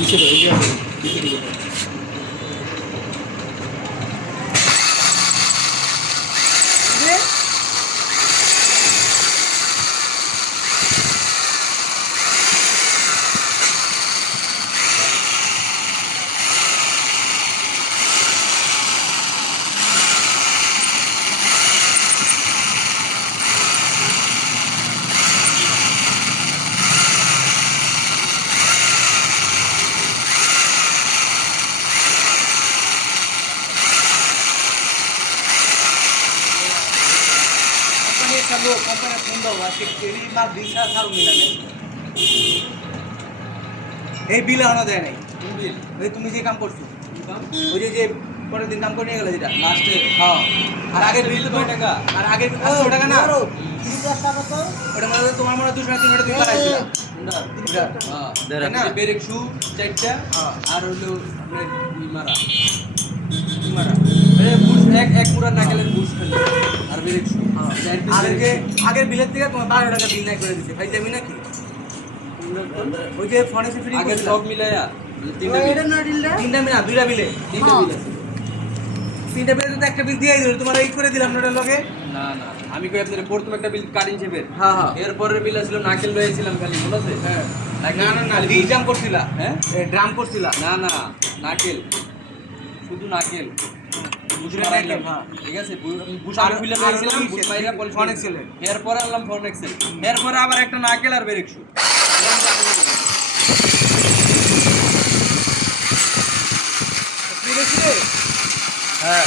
নিচে Kalau company pundo asik kiri mal bisa saru milane এই বিল এখনো দেয় নাই বিল ওই তুমি যে কাম করছো ওই যে পরের দিন কাম করে নিয়ে গেলে যেটা লাস্টে হ্যাঁ আর আগে বিল তো টাকা আর আগে 800 টাকা না 30 টাকা তো ওটা মানে তোমার মনে 200 300 টাকা তুমি পাইছিলা হ্যাঁ না ব্রেক শু চারটা আর হলো আপনার মারা আরে বুশ এক পুরা না গেলে বুশ খেলে আর ব্রেক শু আর যে আগের বিলের থেকে তোমার 12 টাকা বিল নাই করে দিছে ভাই যাবি নাকি ওই যে ফোনে ফ্রি আগে সব মিলায়া তিনটা মিলা দুইটা বিলে তিনটা বিল আছে তিনটা বিলে তো একটা বিল দিয়েই দিল তোমার এই করে দিলাম না লগে না না আমি কই আপনাদের প্রথম একটা বিল কাটিং চেপের হ্যাঁ হ্যাঁ এর পরের বিল ছিল নাকেল লইছিলাম খালি মনে আছে হ্যাঁ না না না ডি জাম করছিলা হ্যাঁ ড্রাম করছিলা না না নাকেল শুধু নাকেল বুঝরে নাকেল হ্যাঁ ঠিক আছে বুশার খুলে লইছিলাম বুশ মাইরা ফোন এক্সেল এর পরে আনলাম ফোন এক্সেল এর পরে আবার একটা নাকেল আর ব্রেক শু হ্যাঁ